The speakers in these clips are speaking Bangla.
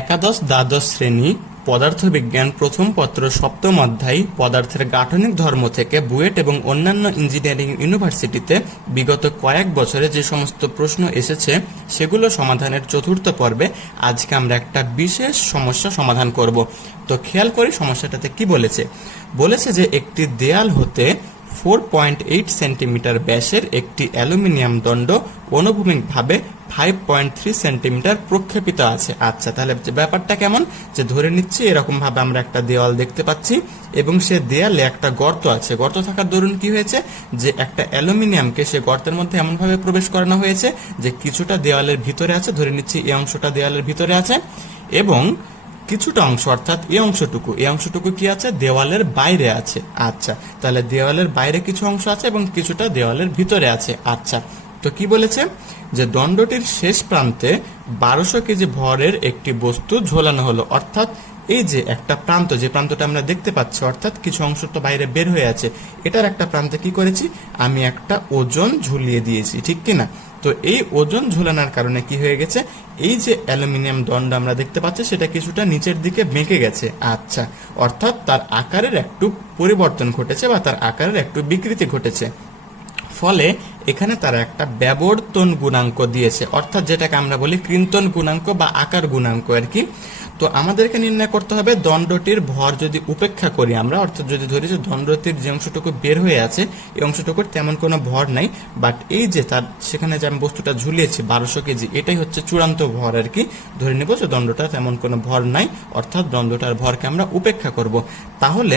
একাদশ দ্বাদশ শ্রেণী পদার্থবিজ্ঞান প্রথম পত্র সপ্তম অধ্যায় পদার্থের গাঠনিক ধর্ম থেকে বুয়েট এবং অন্যান্য ইঞ্জিনিয়ারিং ইউনিভার্সিটিতে বিগত কয়েক বছরে যে সমস্ত প্রশ্ন এসেছে সেগুলো সমাধানের চতুর্থ পর্বে আজকে আমরা একটা বিশেষ সমস্যা সমাধান করব। তো খেয়াল করি সমস্যাটাতে কি বলেছে। বলেছে যে একটি দেয়াল হতে 4.8 সেন্টিমিটার ব্যাসের একটি অ্যালুমিনিয়াম দণ্ড অনুভূমিকভাবে 5.3 সেন্টিমিটার প্রক্ষেপিত আছে। আচ্ছা, তাহলে ব্যাপারটা কেমন, যে ধরে নিচ্ছি এরকম ভাবে আমরা একটা দেওয়াল দেখতে পাচ্ছি এবং সে দেয়ালে একটা গর্ত আছে। গর্ত থাকার দরুন কি হয়েছে, যে একটা অ্যালুমিনিয়ামকে সে গর্তের মধ্যে এমন ভাবে প্রবেশ করানো হয়েছে যে কিছুটা দেওয়ালের ভিতরে আছে, ধরে নিচ্ছি এই অংশটা দেওয়ালের ভিতরে আছে, এবং কিছুটা অংশ অর্থাৎ এই অংশটুকু কি আছে, দেওয়ালের বাইরে আছে। আচ্ছা, তাহলে দেওয়ালের বাইরে কিছু অংশ আছে এবং কিছুটা দেওয়ালের ভিতরে আছে। আচ্ছা, তো কি বলেছে, যে দণ্ডটির শেষ প্রান্তে 1200 কেজি ভরের একটি বস্তু ঝোলানো হলো। অর্থাৎ এই যে একটা প্রান্ত, যে প্রান্তটা আমরা দেখতে পাচ্ছি, অর্থাৎ কিছু অংশ তো বাইরে বের হয়ে আছে, এটার একটা প্রান্তে কি করেছি, আমি একটা ওজন ঝুলিয়ে দিয়েছি, ঠিক কিনা। তো এই ওজন ঝুলানোর কারণে কি হয়ে গেছে, এই যে অ্যালুমিনিয়াম দণ্ড আমরা দেখতে পাচ্ছি সেটা কিছুটা নিচের দিকে বেঁকে গেছে। আচ্ছা, অর্থাৎ তার আকারের একটু পরিবর্তন ঘটেছে বা তার আকারের একটু বিকৃতি ঘটেছে। ফলে এখানে তারা একটা ব্যবর্তন গুণাঙ্ক দিয়েছে, অর্থাৎ যেটাকে আমরা বলি কৃন্তন গুণাঙ্ক বা আকার গুণাঙ্ক আর কি। তো আমাদেরকে নির্ণয় করতে হবে দণ্ডটির ভর যদি উপেক্ষা করি আমরা, অর্থাৎ যদি ধরি যে দণ্ডটির যে অংশটুকু বের হয়ে আছে এই অংশটুকুর তেমন কোনো ভর নাই, বাট এই যে তার সেখানে যে আমি বস্তুটা ঝুলিয়েছি 1200 কেজি, এটাই হচ্ছে চূড়ান্ত ভর আর কি। ধরে নেব যে দণ্ডটা তেমন কোনো ভর নাই, অর্থাৎ দণ্ডটার ভরকে আমরা উপেক্ষা করব। তাহলে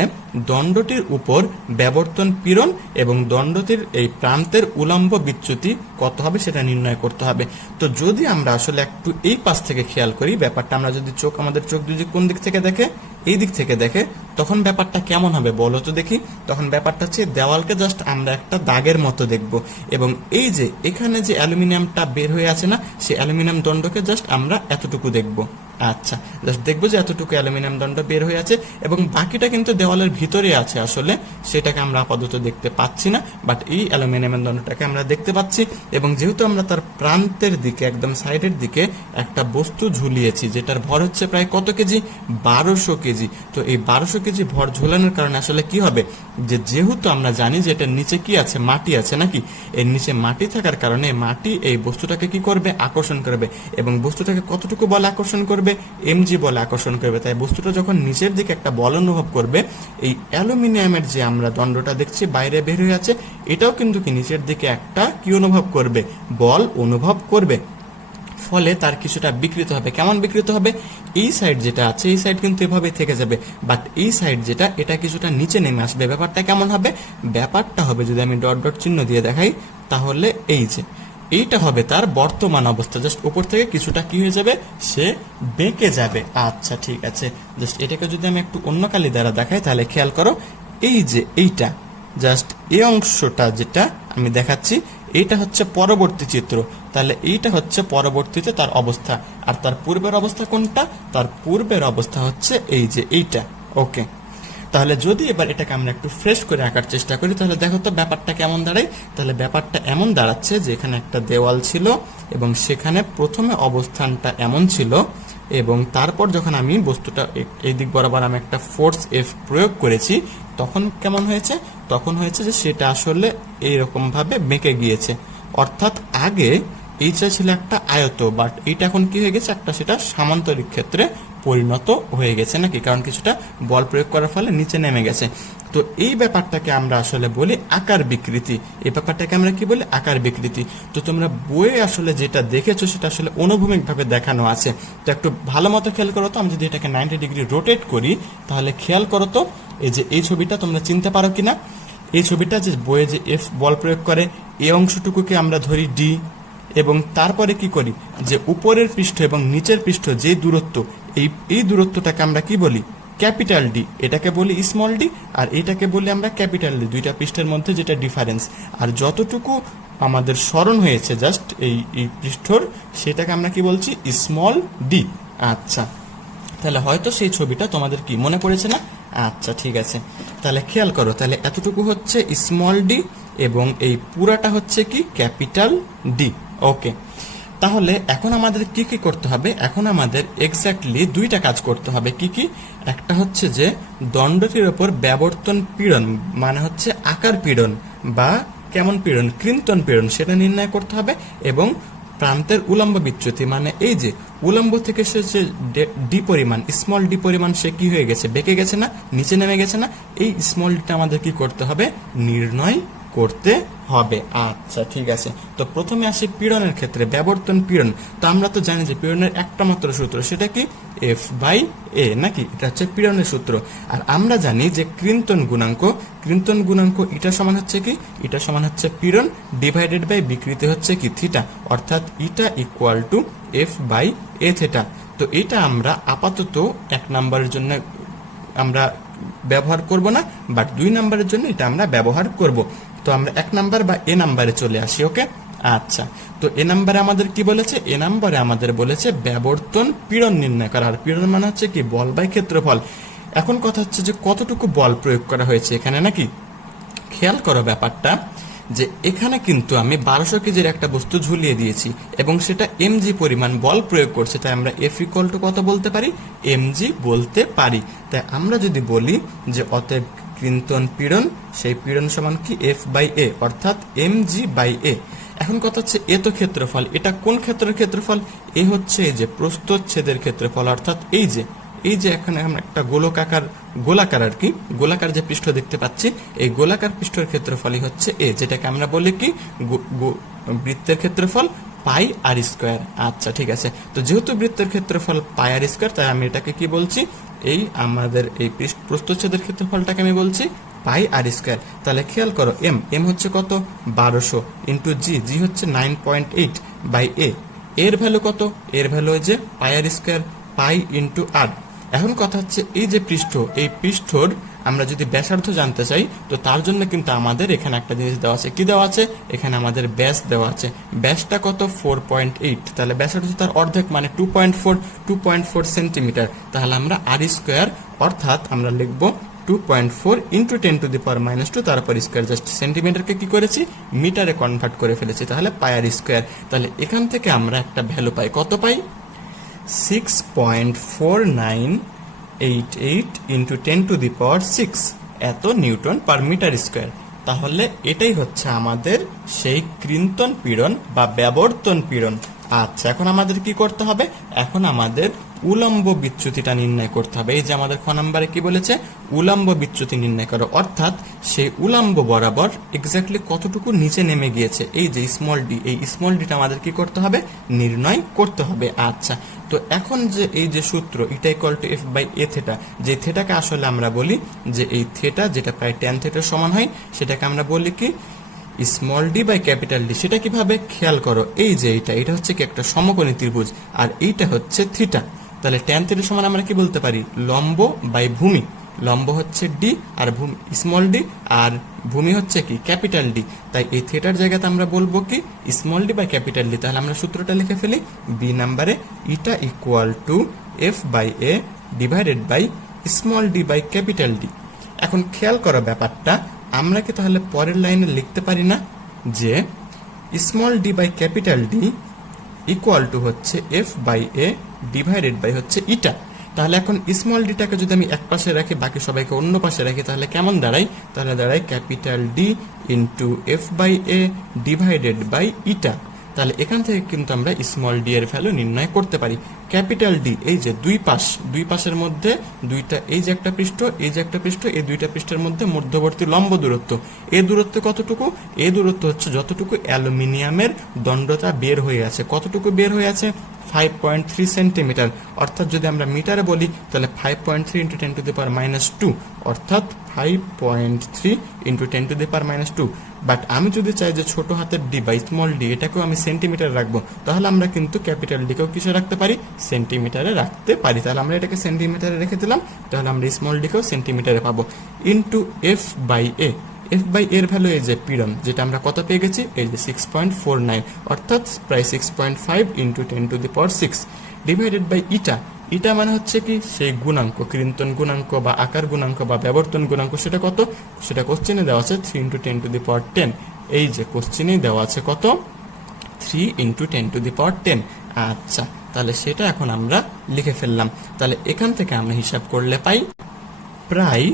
দণ্ডটির উপর ব্যবর্তন পীড়ন এবং দণ্ডটির এই প্রান্তের উলম্ব বিচ্যুতি কত হবে সেটা নির্ণয় করতে হবে। তো যদি আমরা আসলে একটু এই পাশ থেকে খেয়াল করি ব্যাপারটা, আমরা যদি আমাদের চোখ দুজি কোন দিক থেকে দেখে, এই দিক থেকে দেখে, তখন ব্যাপারটা কেমন হবে বলো তো দেখি। তখন ব্যাপারটা হচ্ছে দেওয়ালকে জাস্ট আমরা একটা দাগের মতো দেখব, এবং এই যে এখানে যে অ্যালুমিনিয়ামটা বের হয়ে আছে না, সেই অ্যালুমিনিয়াম দণ্ডকে জাস্ট আমরা এতটুকু দেখব। আচ্ছা, জাস্ট দেখবো যে এতটুকু অ্যালুমিনিয়াম দণ্ড বের হয়ে আছে এবং বাকিটা কিন্তু দেওয়ালের ভিতরে আছে, আসলে সেটাকে আমরা আপাতত দেখতে পাচ্ছি না, বাট এই অ্যালুমিনিয়াম দণ্ডটাকে আমরা দেখতে পাচ্ছি। এবং যেহেতু আমরা তার প্রান্তের দিকে একদম সাইডের দিকে একটা বস্তু ঝুলিয়েছি যেটার ভর হচ্ছে প্রায় কত কেজি, 1200 কেজি। তো এই 1200 কেজি ভর ঝোলানোর কারণে আসলে কি হবে, যে যেহেতু আমরা জানি যে এটার নিচে কি আছে, মাটি আছে নাকি, এর নিচে মাটি থাকার কারণে মাটি এই বস্তুটাকে কি করবে, আকর্ষণ করবে, এবং বস্তুটাকে কতটুকু বল আকর্ষণ করবে, এমজি বলে আকর্ষণ করবে। তাই বস্তুটা যখন নিচের দিকে একটা বল অনুভব করবে, এই অ্যালুমিনিয়ামের যে আমরা দণ্ডটা দেখছি বাইরে বের হয়ে আছে, এটাও কিন্তু কি নিচের দিকে একটা কি অনুভব করবে, বল অনুভব করবে। ফলে তার কিছুটা বিকৃত হবে। কেমন বিকৃত হবে, এই সাইড যেটা আছে এই সাইড কিন্তু এভাবে থেকে যাবে, বাট এই সাইড যেটা এটা কিছুটা নিচে নেমে আসবে। ব্যাপারটা কেমন হবে, ব্যাপারটা হবে যদি আমি ডট ডট চিহ্ন দিয়ে দেখাই, তাহলে এই যে এইটা হবে তার বর্তমান অবস্থা, জাস্ট উপর থেকে কিছুটা কি হয়ে যাবে, সে বেঁকে যাবে। আচ্ছা, ঠিক আছে, জাস্ট এটাকে যদি আমি একটু অন্য কালি দ্বারা দেখাই তাহলে খেয়াল করো, এই যে এইটা জাস্ট এই অংশটা যেটা আমি দেখাচ্ছি এইটা হচ্ছে পরবর্তী চিত্র। তাহলে এইটা হচ্ছে পরবর্তীতে তার অবস্থা, আর তার পূর্বের অবস্থা কোনটা, তার পূর্বের অবস্থা হচ্ছে এই যে এইটা। ওকে, তাহলে যদি এবার এটাকে আমরা একটু ফ্রেশ করে আঁকার চেষ্টা করি তাহলে দেখো তো ব্যাপারটা কেমন দাঁড়ায়। তাহলে ব্যাপারটা এমন দাঁড়াচ্ছে যে এখানে একটা দেওয়াল ছিল এবং সেখানে প্রথমে অবস্থানটা এমন ছিল, এবং তারপর যখন আমি বস্তুটা এই দিক বরাবর আমি একটা ফোর্স এফ প্রয়োগ করেছি, তখন কেমন হয়েছে, তখন হয়েছে যে সেটা আসলে এইরকম ভাবে বেঁকে গিয়েছে। অর্থাৎ আগে এইটা ছিল একটা আয়ত, বাট এইটা এখন কি হয়ে গেছে, একটা সেটা সামান্তরিক ক্ষেত্রে পরিণত হয়ে গেছে নাকি, কারণ কিছুটা বল প্রয়োগ করার ফলে নিচে নেমে গেছে। তো এই ব্যাপারটাকে আমরা আসলে বলি আকার বিকৃতি। এই ব্যাপারটাকে আমরা কি বলি, আকার বিকৃতি। তো তোমরা বইয়ে আসলে যেটা দেখেছো সেটা আসলে অনুভূমিক ভাবে দেখানো আছে। তো একটু ভালো মতো খেয়াল করো তো, আমি যদি এটাকে 90 ডিগ্রি রোটেট করি তাহলে খেয়াল করো তো এই যে এই ছবিটা তোমরা চিনতে পারো কিনা। এই ছবিটা যে বইয়ে যে এফ বল প্রয়োগ করে, এই অংশটুকুকে আমরা ধরি ডি, এবং তারপরে কি করি, যে উপরের পৃষ্ঠ এবং নিচের পৃষ্ঠ যে দূরত্ব, এই দূরত্বটাকে আমরা কি বলি, ক্যাপিটাল ডি, এটাকে বলি স্মল ডি, আর এটাকে বলি আমরা ক্যাপিটাল ডি, দুইটা পৃষ্ঠের মধ্যে যেটা ডিফারেন্স। আর যতটুকু আমাদের স্মরণ হয়েছে জাস্ট এই পৃষ্ঠর, সেটাকে আমরা কি বলছি, স্মল ডি। আচ্ছা, তাহলে হয়তো সেই ছবিটা তোমাদের কি মনে পড়েছে না। আচ্ছা, ঠিক আছে, তাহলে খেয়াল করো, তাহলে এতটুকু হচ্ছে স্মল ডি এবং এই পুরাটা হচ্ছে কি ক্যাপিটাল ডি। ওকে, তাহলে এখন আমাদের কি কি করতে হবে, এখন আমাদের এক্স্যাক্টলি দুইটা কাজ করতে হবে। কি কি? একটা হচ্ছে যে দণ্ডটির ওপর ব্যাবর্তন পীড়ন মানে হচ্ছে আকার পীড়ন বা কেমন পীড়ন, কৃন্তন পীড়ন, সেটা নির্ণয় করতে হবে। এবং প্রান্তের উলম্ব বিচ্যুতি মানে এই যে উলম্ব থেকে সে যে ডি পরিমাণ, স্মল ডি পরিমাণ সে কি হয়ে গেছে, বেঁকে গেছে না, নিচে নেমে গেছে না, এই স্মল ডিটা আমাদের কি করতে হবে, নির্ণয় করতে হবে। আচ্ছা ঠিক আছে, তো প্রথমে আসি পীড়নের ক্ষেত্রে, ব্যাবর্তন পীড়ন। তো আমরা তো জানি যে পীড়নের একটা মাত্র সূত্র, সেটা কি এফ বাই এ, নাকি? এটা হচ্ছে পীড়নের সূত্র। আর আমরা জানি যে কৃন্তন গুণাঙ্ক, কৃন্তন গুণাঙ্ক ইটা সমান হচ্ছে কি, ইটা সমান হচ্ছে পীড়ন ডিভাইডেড বাই বিকৃতি হচ্ছে কি থিটা, অর্থাৎ eta equal to F by A theta. তো এটা আমরা আপাতত 1 নম্বরের জন্য আমরা ব্যবহার করব না, বাট 2 নম্বরের জন্য এটা আমরা ব্যবহার করব। তো আমরা 1 নাম্বার বা এ নাম্বারে চলে আসি। ওকে, আচ্ছা, তো এ নাম্বারে আমাদের কি বলেছে, এ নাম্বারে আমাদের বলেছে ব্যাবর্তন পীড়ন নির্ণয় করা। আর পীড়ন মানে হচ্ছে কি বল বাই ক্ষেত্রফল। এখন কথা হচ্ছে যে কতটুকু বল প্রয়োগ করা হয়েছে এখানে, নাকি? খেয়াল করো ব্যাপারটা, যে এখানে কিন্তু আমি 1200 কেজির একটা বস্তু ঝুলিয়ে দিয়েছি এবং সেটা এমজি পরিমাণ বল প্রয়োগ করছে, তাই আমরা এফ ইকুয়াল টু কত বলতে পারি, এমজি বলতে পারি। তাই আমরা যদি বলি যে অতএব কৃন্তন পীড়ন, সেই পীড়ন সমান কি এফ বাই এ, অর্থাৎ এমজি বাই এ। এখন কথা হচ্ছে এ তো ক্ষেত্রফল, এটা কোন ক্ষেত্রের ক্ষেত্রফল, এ হচ্ছে এই যে প্রস্থচ্ছেদের ক্ষেত্রফল, অর্থাৎ এই যে এখানে আমরা একটা গোলাকার আর কি, গোলাকার যে পৃষ্ঠ দেখতে পাচ্ছি, এই গোলাকার পৃষ্ঠের ক্ষেত্রফলই হচ্ছে এ, যেটাকে আমরা বলি কি বৃত্তের ক্ষেত্রফল পাই আর স্কোয়ার। আচ্ছা ঠিক আছে, তো যেহেতু বৃত্তের ক্ষেত্রফল পাই আর স্কোয়ার, তাই আমি এটাকে কি বলছি, এই আমাদের এই প্রস্থচ্ছেদের ক্ষেত্রফলটাকে আমি বলছি পাই আর স্কোয়ার। তাহলে খেয়াল করো, এম হচ্ছে কত, 1200 ইন্টু জি হচ্ছে 9.8 বাই এর ভ্যালু কত, এর ভ্যালু হচ্ছে পাই আর স্কোয়ার, পাই ইন্টু আর। এখন কথা হচ্ছে এই যে পৃষ্ঠ, এই পৃষ্ঠর আমরা যদি ব্যাসার্ধ জানতে চাই, তো তার জন্য কিন্তু আমাদের এখানে একটা জিনিস দেওয়া আছে। কি দেওয়া আছে? এখানে আমাদের ব্যাস দেওয়া আছে। ব্যাসটা কত, 4.8। তাহলে ব্যাসার্ধ তার অর্ধেক মানে 2.4 সেন্টিমিটার। তাহলে আমরা আর স্কোয়ার, অর্থাৎ আমরা লিখব 2.4 ইন্টু 10⁻², তারপর স্কোয়ার, জাস্ট সেন্টিমিটারকে কি করেছি, মিটারে কনভার্ট করে ফেলেছি, তাহলে পাই আর স্কোয়ার। তাহলে এখান থেকে আমরা একটা ভ্যালু পাই, কত পাই, 6.4988 ইন্টু 10⁶ এত নিউটন পার মিটার স্কোয়ার। তাহলে এটাই হচ্ছে আমাদের সেই কৃন্তন পীড়ন বা ব্যাবর্তন পীড়ন। আচ্ছা, এখন আমাদের কি করতে হবে, এখন আমাদের উলম্ব বিচ্যুতিটা নির্ণয় করতে হবে। এই যে আমাদের খ নম্বরে কি বলেছে, উলম্ব বিচ্যুতি নির্ণয় করো, অর্থাৎ সেই উলম্ব বরাবর এক্স্যাক্টলি কতটুকু নিচে নেমে গিয়েছে, এই যে স্মল ডি, এই স্মল ডিটা আমাদের কি করতে হবে, নির্ণয় করতে হবে। আচ্ছা, তো এখন যে এই যে সূত্র eta equal to F by A theta, যে থেটাকে আসলে আমরা বলি যে এই থেটা, যেটা প্রায় ট্যান থেটার সমান হয়, সেটাকে আমরা বলি কি small D by capital D. সেটা কিভাবে, খেয়াল করো, এই যে এটা হচ্ছে কি একটা সমকোণী ত্রিভুজ, আর এইটা হচ্ছে থিটা। তাহলে ট্যান থিটার সমান আমরা কি বলতে পারি, লম্ব বাই ভূমি। লম্ব হচ্ছে ডি আর ভূমি স্মল ডি, আর ভূমি হচ্ছে কি ক্যাপিটাল ডি। তাই এই থিটার জায়গাতে আমরা বলবো কি small D by capital D. তাহলে আমরা সূত্রটা লিখে ফেলি, বি নাম্বারে eta equal to F by A divided by small D by capital D. এখন খেয়াল করো ব্যাপারটা, আমরা কি তাহলে পরের লাইনে লিখতে পারি না যে small D by capital D equal to হচ্ছে F by A divided by হচ্ছে ইটা। তাহলে এখন স্মল ডিটাকে যদি আমি এক পাশে রাখি, বাকি সবাইকে অন্য পাশে রাখি, তাহলে কেমন দাঁড়ায়, তাহলে দাঁড়ায় capital D into F by A divided by eta. তাহলে এখান থেকে কিন্তু আমরা স্মল ডি এর ভ্যালু নির্ণয় করতে পারি। ক্যাপিটাল ডি, এই যে দুই পাশের মধ্যে দুইটা, এই যে একটা পৃষ্ঠ, এই যে একটা পৃষ্ঠ, এই দুইটা পৃষ্ঠের মধ্যে মধ্যবর্তী লম্ব দূরত্ব। এই দূরত্ব কতটুকু, এই দূরত্ব হচ্ছে যতটুকু অ্যালুমিনিয়ামের দণ্ডটা বের হয়ে আছে। কতটুকু বের হয়ে আছে, 5.3 সেন্টিমিটার। অর্থাৎ যদি আমরা মিটারে বলি, তাহলে 5.3 ইন্টু 10⁻², অর্থাৎ 5.3 ইন্টু 10⁻²। বাট আমি যদি চাই যে ছোট হাতের ডি বা স্মল ডি, এটাকেও আমি সেন্টিমিটারে রাখবো, তাহলে আমরা কিন্তু ক্যাপিটাল ডিকেও কিসে রাখতে পারি, সেন্টিমিটারে রাখতে পারি। তাহলে আমরা এটাকে সেন্টিমিটারে রেখে দিলাম, তাহলে আমরা স্মল ডিকেও সেন্টিমিটারে পাবো। Into F by A, F by এর ভ্যালু এই যে পীড়ন, যেটা আমরা কত পেয়ে গেছি, এই যে 6.49, অর্থাৎ প্রায় 6.5 ইন্টু 10⁶, ডিভাইডেড বাই ইটা। ইটা মানে হচ্ছে কি সেই গুণাঙ্ক, কৃন্তন গুণাঙ্ক বা আকার গুণাঙ্ক বা ব্যাবর্তন গুণাঙ্ক। সেটা কত, সেটা কোশ্চেনে দেওয়া আছে 3 ইন্টু 10⁻10। এই যে কোশ্চেনেই দেওয়া আছে কত, 3 ইন্টু 10⁻10। আচ্ছা, তাহলে সেটা এখন আমরা লিখে ফেললাম। তাহলে এখান থেকে আমরা হিসাব করলে পাই প্রায়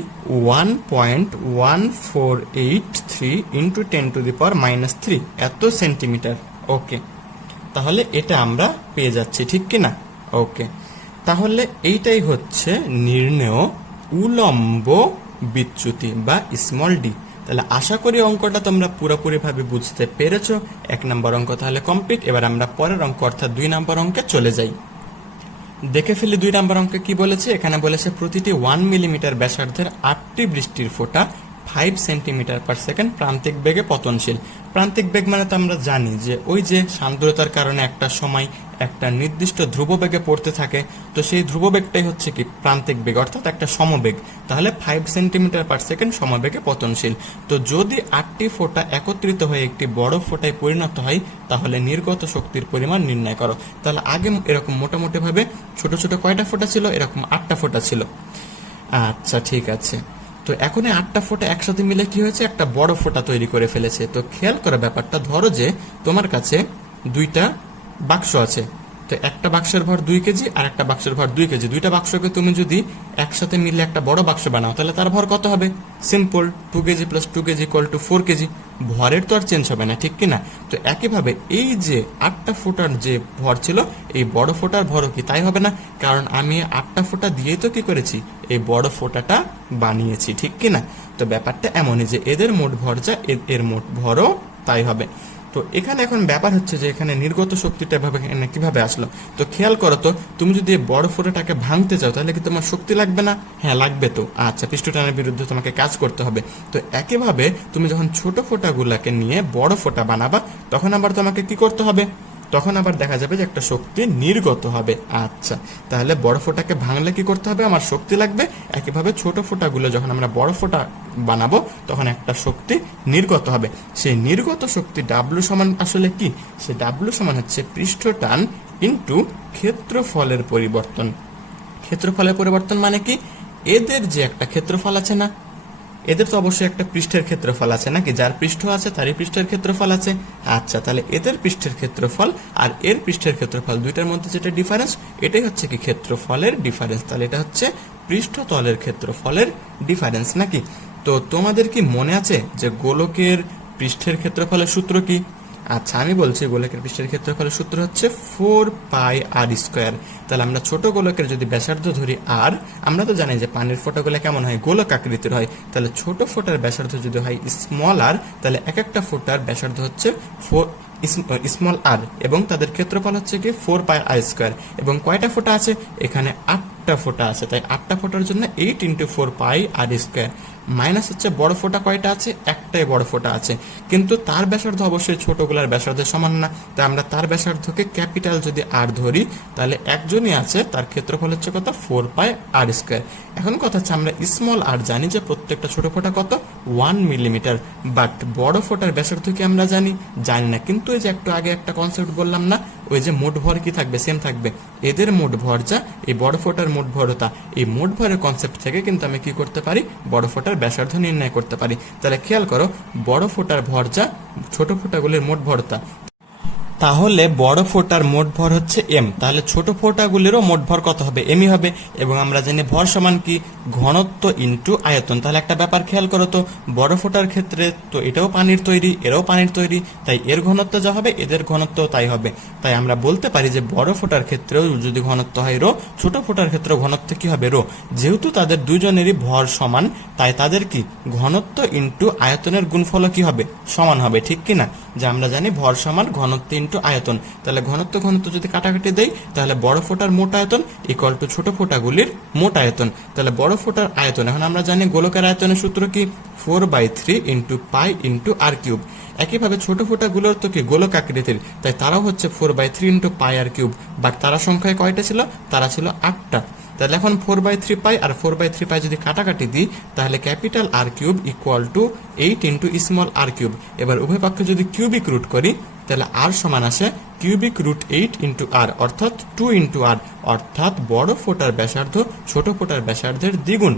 1.1483 ইন্টু 10⁻³ এত সেন্টিমিটার। ওকে, তাহলে এটা আমরা পেয়ে যাচ্ছি, ঠিক কিনা? ওকে, তাহলে এইটাই হচ্ছে নির্ণেয় উলম্ব বিচ্যুতি বা স্মল ডি। তাহলে আশা করি অঙ্কটা তোমরা পুরোপুরিভাবে বুঝতে পেরেছো। 1 নম্বর অঙ্ক তাহলে কমপ্লিট। এবার আমরা পরের অঙ্ক অর্থাৎ 2 নম্বর অঙ্কে চলে যাই। দেখে ফেলি 2 নম্বর অঙ্কে কি বলেছে। এখানে বলেছে প্রতিটি 1 মিলিমিটার ব্যাসার্ধের 8টি বৃষ্টির ফোঁটা 5 সেন্টিমিটার পার সেকেন্ড প্রান্তিক বেগে পতনশীল। প্রান্তিক বেগ মানে তো আমরা জানি যে ওই যে সান্দ্রতার কারণে একটা সময় একটা নির্দিষ্ট ধ্রুববেগে পড়তে থাকে, তো সেই ধ্রুববেগটাই হচ্ছে কি প্রান্তিক বেগ, অর্থাৎ একটা সমবেগ। তাহলে 5 সেন্টিমিটার পার সেকেন্ড সমবেগে পতনশীল। তো যদি 8টি ফোঁটা একত্রিত হয়ে একটি বড় ফোঁটায় পরিণত হয়, তাহলে নির্গত শক্তির পরিমাণ নির্ণয় করো। তাহলে আগে এরকম মোটামুটি ভাবে ছোট ছোট কয়টা ফোঁটা ছিল? এরকম 8টা ফোঁটা ছিল। আচ্ছা, ঠিক আছে। তো এখন 8টা ফোঁটা একসাথে মিলে কি হয়েছে? একটা বড় ফোঁটা তৈরি করে ফেলেছে। তো খেয়াল করা ব্যাপারটা, ধরো যে তোমার কাছে 2টা বাক্স আছে। তো একটা বাক্সের ভর 2 কেজি আর একটা বাক্সের ভর 2 কেজি। 2টা বাক্সকে তুমি যদি একসাথে মিলে একটা বড় বাক্স বানাও, তাহলে তার ভর কত হবে? Simple, 2 KG plus 2 KG equal to 4 KG. ভরের তো আর চেঞ্জ হবে না, ঠিক কিনা? তো একইভাবে এই যে 8টা ফোঁটার যে ভর ছিল, এই বড় ফোঁটার ভরও কি তাই হবে না? কারণ আমি 8টা ফোঁটা দিয়েই তো কি করেছি? এই বড় ফোঁটাটা বানিয়েছি, ঠিক কিনা? তো ব্যাপারটা এমনই যে এদের মোট ভর যা, এর মোট ভরও তাই হবে। তো এখানে এখন ব্যাপার হচ্ছে যে এখানে নির্গত শক্তিটা কিভাবে আসলো। তো খেয়াল করো তো, তুমি যদি বড় ফোঁটাটাকে ভাঙতে চাও, তাহলে কি তোমার শক্তি লাগবে না? হ্যাঁ, লাগবে। তো আচ্ছা, পৃষ্ঠটানের বিরুদ্ধে তোমাকে কাজ করতে হবে। তো একইভাবে তুমি যখন ছোট ফোঁটাগুলাকে নিয়ে বড় ফোঁটা বানাবা, তখন আবার তোমাকে কি করতে হবে? তখন আবার দেখা যাবে যে একটা শক্তি নির্গত হবে। আচ্ছা, তাহলে বড় ফোঁটাকে ভাঙলে কি করতে হবে? আমার শক্তি লাগবে। একইভাবে ছোট ফোঁটাগুলো যখন আমরা বড় ফোঁটা বানাবো, তখন একটা শক্তি নির্গত হবে। সেই নির্গত শক্তি ডাব্লিউ সমান আসলে কি? সে ডাব্লিউ সমান হচ্ছে পৃষ্ঠটান ইন্টু ক্ষেত্রফলের পরিবর্তন। ক্ষেত্রফলের পরিবর্তন মানে কি? এদের যে একটা ক্ষেত্রফল আছে না, এদের তো অবশ্যই একটা পৃষ্ঠের ক্ষেত্রফল আছে নাকি? যার পৃষ্ঠ আছে তারই পৃষ্ঠের ক্ষেত্রফল আছে। আচ্ছা, তাহলে এদের পৃষ্ঠের ক্ষেত্রফল আর এর পৃষ্ঠের ক্ষেত্রফল, দুইটার মধ্যে যেটা ডিফারেন্স, এটাই হচ্ছে কি ক্ষেত্রফলের ডিফারেন্স। তাহলে এটা হচ্ছে পৃষ্ঠতলের ক্ষেত্রফলের ডিফারেন্স নাকি? তো তোমাদের কি মনে আছে যে গোলকের পৃষ্ঠের ক্ষেত্রফলের সূত্র কি? আচ্ছা, আমি বলছি গোলকের পৃষ্ঠের ক্ষেত্রফলের সূত্র হচ্ছে 4πr²। তাহলে আমরা ছোট গোলকের যদি ব্যাসার্ধ ধরি আর, আমরা তো জানি যে পানির ফোঁটাগুলো কেমন হয়? গোলক আকৃতির হয়। তাহলে ছোট ফোঁটার ব্যাসার্ধ যদি হয় স্মল আর, তাহলে এক একটা ফোঁটার ব্যাসার্ধ হচ্ছে স্মল আর, এবং তাদের ক্ষেত্রফল হচ্ছে কি 4πr²। এবং কয়টা ফোঁটা আছে? এখানে 8টা ফোঁটা আছে। তাই 8টা ফোঁটার জন্য 8 × 4πr²। মাইনাস হচ্ছে বড় ফোঁটা কয়টা আছে? একটাই বড় ফোঁটা আছে, কিন্তু তার ব্যাসার্ধ অবশ্যই ছোটগুলার ব্যাসার্ধের সমান না। তাই আমরা তার ব্যাসার্ধকে ক্যাপিটাল যদি আর ধরি, তাহলে একজনই আছে, তার ক্ষেত্রফল হচ্ছে কত? 4πr²। এখন কথা হচ্ছে আমরা স্মল আর জানি যে প্রত্যেকটা ছোট ফোঁটা কত? 1 মিলিমিটার। বাট বড় ফোঁটার ব্যাসার্ধ কি আমরা জানি? জানি না। কিন্তু এই যে একটু আগে একটা কনসেপ্ট বললাম না, ওই যে মোট ভর কি থাকবে? সেম থাকবে। এদের মোট ভর যা, এই বড় ফোঁটার মোট ভরতা, এই মোট ভরের কনসেপ্ট থেকে কিন্তু আমি কি করতে পারি? বড় ফোঁটার ব্যাসার্ধ নির্ণয় করতে পারি। তাহলে খেয়াল করো, বড় ফোঁটার ভর যা, ছোট ফোঁটাগুলির মোট ভরতা। তাহলে বড় ফোঁটার মোট ভর হচ্ছে এম, তাহলে ছোট ফোঁটাগুলিরও মোট ভর কত হবে? এমই হবে। এবং আমরা জানি ভর সমান কি? ঘনত্ব ইন্টু আয়তন। তাহলে একটা ব্যাপার খেয়াল করো তো, বড় ফোঁটার ক্ষেত্রে তো এটাও পানির তৈরি, এরাও পানির তৈরি, তাই এর ঘনত্ব যা হবে এদের ঘনত্ব তাই হবে। তাই আমরা বলতে পারি যে বড় ফোঁটার ক্ষেত্রেও যদি ঘনত্ব হয় রো, ছোট ফোঁটার ক্ষেত্রে ঘনত্ব কি হবে? রো। যেহেতু তাদের দুজনেরই ভর সমান, তাই তাদের কি ঘনত্ব ইন্টু আয়তনের গুণফল কি হবে? সমান হবে, ঠিক কিনা? যে আমরা জানি ভর সমান ঘনত্ব ইন্টু আয়তন। তাহলে ঘনত্ব ঘনত্ব যদি কাটাকাটি দেই, তাহলে বড় ফোঁটার মোট আয়তন ইকুয়াল টু ছোট ফোঁটাগুলির মোট আয়তন। তাহলে বড় ফোঁটার আয়তন, এখন আমরা জানি গোলকের আয়তনের সূত্র কি? 4/3 × π × r³। একইভাবে ছোট ফোঁটাগুলোর তো কি গোলক আকৃতির, তাই তারাও হচ্ছে 4/3 × πr³। বাট তারা সংখ্যায় কয়টা ছিল? তারা ছিল 8টা। তাহলে এখন 4/3π আর 4/3π যদি কাটাকাটি দিই, তাহলে capital r³ equal to 8 × small r³। এবার উভয় পক্ষে যদি কিউবিক রুট করি, তাহলে r সমান আসে কিউবিক রুট 8 × r, অর্থাৎ 2 × r, অর্থাৎ বড় ফোঁটার ব্যাসার্ধ ছোট ফোঁটার ব্যাসার্ধের দ্বিগুণ।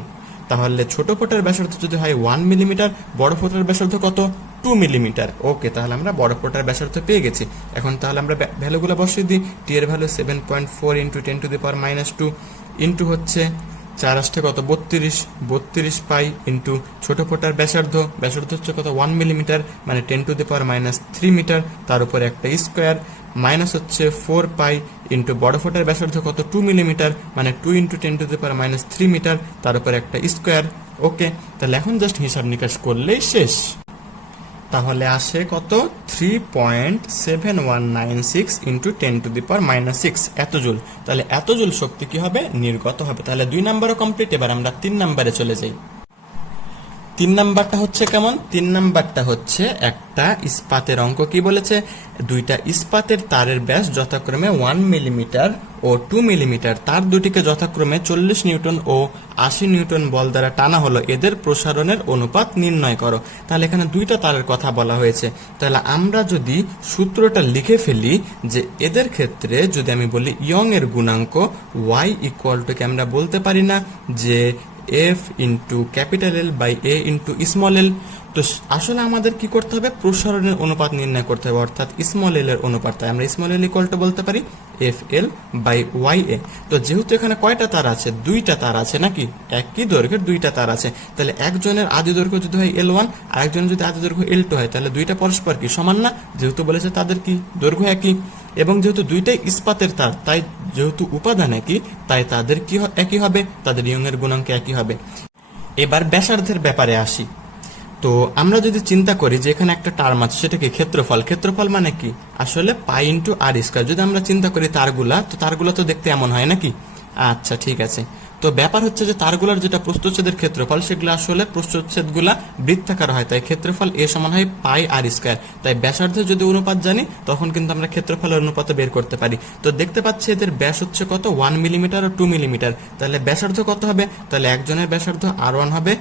তাহলে ছোট ফোঁটার ব্যাসার্ধ যদি হয় 1 মিলিমিটার, বড় ফোঁটার ব্যাসার্ধ কত? 2 মিলিমিটার। ওকে, তাহলে আমরা বরফটার ব্যাসার্ধ পেয়ে গেছি। এখন তাহলে আমরা ভ্যালুগুলো বসিয়ে দিই। টি এর ভ্যালু 7.4 ইন্টু 10⁻², ইন্টু হচ্ছে 4 আসতে কত 32 পাই, ইন্টু ছোট ফোটার ব্যাসার্ধ হচ্ছে কত 1 মিলিমিটার, মানে 10⁻³ মিটার, তার উপরে একটা স্কোয়ার, মাইনাস হচ্ছে 4 পাই ইন্টু বড় ফোটার ব্যাসার্ধ কত 2 মিলিমিটার, মানে 2 ইন্টু 10⁻³ মিটার, তার উপরে একটা স্কোয়ার। ওকে, তাহলে এখন জাস্ট হিসাব নিকাশ করলেই শেষ। তাহলে আসে কত 3.7196 ইন্টু 10⁻⁻6 এত জুল। তাহলে এত জুল শক্তি কি হবে? নির্গত হবে। তাহলে 2 নাম্বারও কমপ্লিট। এবার আমরা 3 নাম্বারে চলে যাই। 3 নাম্বারটা হচ্ছে কেমন? 3 নাম্বারটা হচ্ছে একটা ইস্পাতের অঙ্ক। কি বলেছে? দুইটা ইস্পাতের তারের ব্যাস যথাক্রমে 1 মিলিমিটার ও 2 মিলিমিটার, তার দুটিকে যথাক্রমে 40 নিউটন ও 80 নিউটন বল দ্বারা টানা হলো, এদের প্রসারণের অনুপাত নির্ণয় করো। তাহলে এখানে দুইটা তারের কথা বলা হয়েছে। তাহলে আমরা যদি সূত্রটা লিখে ফেলি যে এদের ক্ষেত্রে যদি আমি বলি ইয়ং এর গুণাঙ্ক y ইকুয়াল টু, আমরা বলতে পারি না যে F into capital L by A into small L. তো আসলে আমাদের কি করতে হবে? প্রসারণের অনুপাত নির্ণয় করতে হবে, অর্থাৎ স্মল এল এর অনুপাত। তাই আমরা স্মল এল ইকুয়াল টু বলতে পারি F L by Y A. তো যেহেতু এখানে কয়টা তার আছে? দুইটা তার আছে, নাকি? একই দৈর্ঘ্যের দুইটা তার আছে। তাহলে একজনের আদি দৈর্ঘ্য যদি হয় L1 আর একজনের যদি আদি দৈর্ঘ্য L2 হয়, তাহলে দুইটা পরস্পর কি সমান না? যেহেতু বলেছে তাদের কি দৈর্ঘ্য একই, এবং যেহেতু দুইটাই ইস্পাতের তার, তাই যেহেতু উপাদান একই, তাই তাদের কি একই হবে, তাদের ইয়ং এর গুণাঙ্ক একই হবে। এবার ব্যাসার্ধের ব্যাপারে আসি। তো আমরা যদি চিন্তা করি যে এখানে একটা টার্ম আছে, সেটা কি ক্ষেত্রফল। ক্ষেত্রফল মানে কি? আসলে পাই ইন্টু আর স্কয়ার। যদি আমরা চিন্তা করি তারগুলা, তো তারগুলা তো দেখতে এমন হয় নাকি? আচ্ছা, ঠিক আছে। তো ব্যাপার হচ্ছে যে তারগুলার যেটা প্রস্থচ্ছেদের ক্ষেত্রফল, সেগুলো আসলে প্রস্থচ্ছেদগুলা বৃত্তাকার হয়, তাই ক্ষেত্রফল এ সমান হয় পাই আর স্কয়ার। তাই ব্যাসার্ধের যদি অনুপাত জানি, তখন কিন্তু আমরা ক্ষেত্রফলের অনুপাত বের করতে পারি। তো দেখতে পাচ্ছি এদের ব্যাস হচ্ছে কত 1 মিলিমিটার ও 2 মিলিমিটার। তাহলে ব্যাসার্ধ কত হবে? তাহলে একজনের ব্যাসার্ধ R1 হবে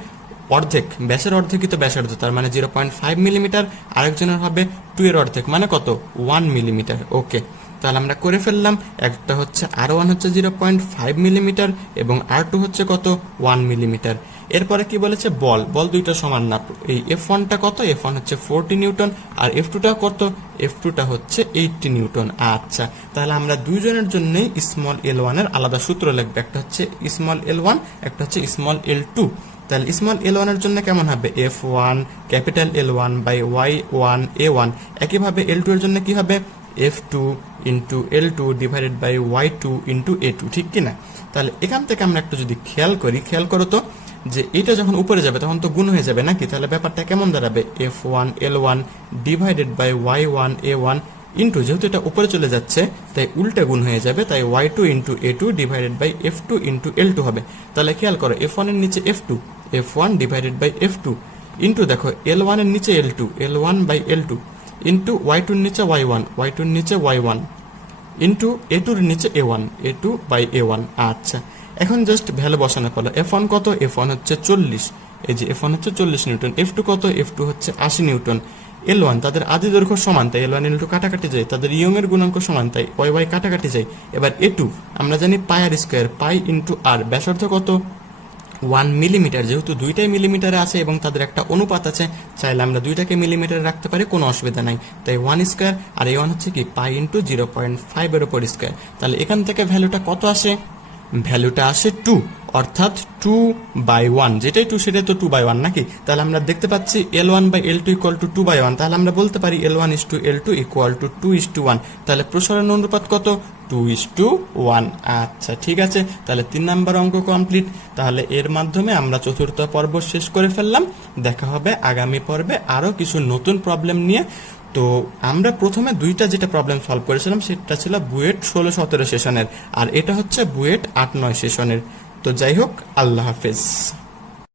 অর্ধেক, ব্যাসের অর্ধেকই তো ব্যাসার্ধ, তার মানে 0.5 মিলিমিটার। আরেকজনের হবে 2 এর অর্ধেক, মানে কত 1 মিলিমিটার। ওকে, তাহলে আমরা করে ফেললাম। একটা হচ্ছে R1 হচ্ছে 0.5 মিলিমিটার এবং R2 হচ্ছে কত 1 মিলিমিটার। এরপরে কি বলেছে? বল দুইটা সমান না। এই F1টা কত? F1 হচ্ছে 40 নিউটন, আর F2টা কত? F2টা হচ্ছে 80 নিউটন। আচ্ছা, তাহলে আমরা দুইজনের জন্যই স্মল L1 এর আলাদা সূত্র লিখব। একটা হচ্ছে স্মল L1, একটা হচ্ছে স্মল L2। তাহলে স্মল L1 এর জন্য কেমন হবে? F1 capital L1 by Y1 A1। একইভাবে L2 এর জন্য কি হবে? F2 into L2 divided by Y2 into A2, ঠিক কিনা? তাহলে এখান থেকে আমরা একটু যদি খেয়াল করো তো, যে এটা যখন উপরে যাবে তখন তো গুণ হয়ে যাবে নাকি? তাহলে ব্যাপারটা কেমন দাঁড়াবে? F1 L1 divided by Y1 A1 into, যেহেতু এটা উপরে চলে যাচ্ছে তাই উল্টা গুণ হয়ে যাবে, তাই Y2 into A2 divided by F2 into L2 হবে। তাহলে খেয়াল করো, F1 এর নিচে F2, F1 divided by F2 into দেখো L1 এর নিচে L2, L1 by L2 into Y2 এর নিচে Y1, Y2 এর নিচে Y1 ইন্টু A2 এর নিচে A1, A2 বাই A1। আচ্ছা, এখন জাস্ট ভ্যালু বসানো হলো। F1 কত? F1 হচ্ছে 40, এই যে F1 হচ্ছে 40 নিউটন। F2 কত? F2 হচ্ছে 80 নিউটন। L1 তাদের আদি দৈর্ঘ্য সমান, তাই L1 L2 কাটাকাটি যায়। তাদের ইয়ং এর গুণাঙ্ক সমান, তাই Y কাটাকাটি যায়। এবার A2 আমরা জানি পাই আর স্কয়ার, পাই ইন্টু আর। ব্যাসার্ধ কত? 1 মিলিমিটার। যেহেতু দুইটাই মিলিমিটারে আছে এবং তাদের একটা অনুপাত আছে, চাইলে আমরা দুইটাকে মিলিমিটারে রাখতে পারি, কোনো অসুবিধা নাই। তাই 1 স্কয়ার, আর A1 হচ্ছে কি পাই ইন্টু 0.5 এর উপর স্কয়ার। তাহলে এখান থেকে ভ্যালুটা কত আসে? ভ্যালুটা আসে 2, অর্থাৎ 2/1। যেটাই 2 সেটাই তো 2/1 নাকি? তাহলে আমরা দেখতে পাচ্ছি L1 by L2 equal to 2/1। তাহলে আমরা বলতে পারি L1 is to L2 equal to 2:1। তাহলে প্রসারণ অনুপাত কত? 2:1। আচ্ছা, ঠিক আছে। তাহলে 3 নাম্বার অঙ্ক কমপ্লিট। তাহলে এর মাধ্যমে আমরা চতুর্থ পর্ব শেষ করে ফেললাম। দেখা হবে আগামী পর্বে আরো কিছু নতুন প্রবলেম নিয়ে। তো আমরা প্রথমে দুইটা যেটা প্রবলেম সলভ করেছিলাম সেটা ছিল বুয়েট 16-17 সেশনের, আর এটা হচ্ছে বুয়েট 8-9 সেশনের। তো যাই হোক, আল্লাহ হাফেজ।